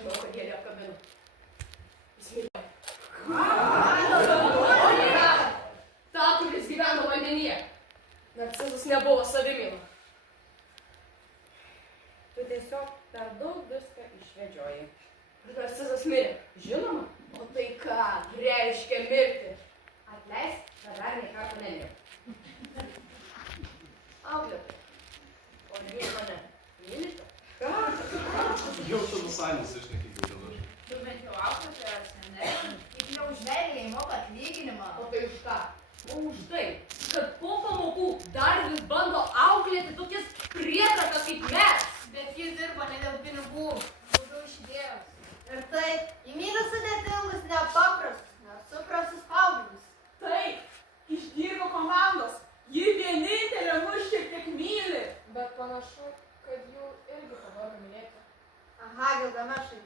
žinau, kad jie neapkabino. Jis mylėjo. Ta, kuris gyveno vandenyje. Narcizas nebuvo savimyla. Tu tiesiog per daug viską išvedžioji. Narcizas mirė. Žinoma. O tai ką reiškia mirti? Atleisk, bet dar nei karto nemirė. Auklėtai. O jūs mane mylite? Jau tu visai nusišneki, kaip dabar. Tu bent jau auklėtojas, ne? Juk jau žvėriai moka atlyginimą. O tai už ką? O už tai, kad po pamokų dar vis bando auklėti tokias prietrakas kaip mes. Bet jis dirba ne dėl pinigų, daugiau iš idėjos. Ir tai, įmyli sudėtingus, nepaprastus, nesuprastus paauglius. Taip, išdirbo komandos. Ji vienintelė mus šiek tiek myli. Bet panašu, kad jų irgi pavargo mylėti. Aha, Gilgamešai,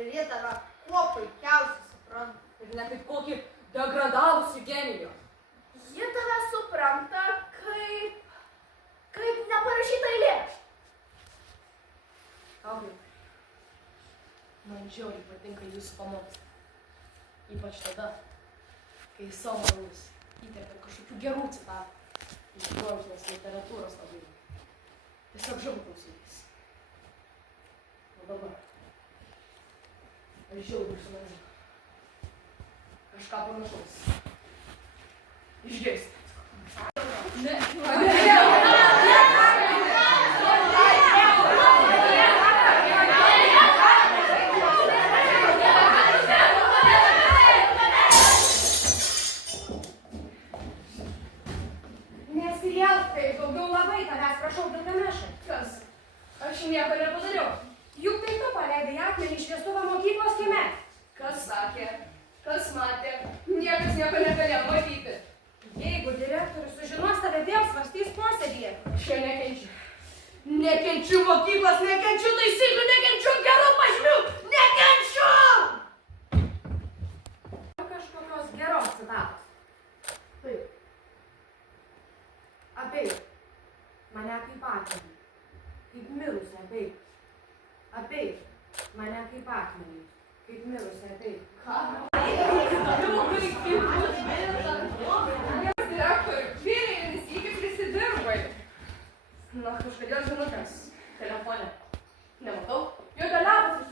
ir jie tave kuo puikiausiai supranta. Ir ne kaip kokį degradavusį genijų. Ji tave supranta kaip neparašyta eilėraštį. Auklėtai. Man žiauriai patinka jūsų pamokslai. Ypač tada, kai savo manus įterpia kažkokių gerų citatų iš grožinės literatūros labai. Tiesiog žavu klausytis. O dabar aš žiauriai su manim. Kažką panašaus. Išgirsti. Ne. Nesirielk taip, daugiau labai tavęs prašau, Gilgamešai. Kas? Aš nieko nepadariau. Juk tai tu paleidai akmenį iš šviestuvą mokyklos kieme. Kas sakė? Kas matė? Niekas nieko negalėjo matyti. Jeigu direktorius sužinos, tave vėl svarstys posėdyje. Aš jo nekenčiu. Nekenčiu mokyklos, nekenčiu taisyklių, nekenčiu gerų pažymių. Nekenčiu! Kažkokios geros citatos. Taip. Apeik mane kaip akmenį, kaip mirusią apeik. Apeik mane kaip akmenį, kaip mirusią apeik. Ką? Direktoriui, vyrinis iki prisidirbai. Na, kažkodėl žinutės telefone. Nematau. Jo galiausiai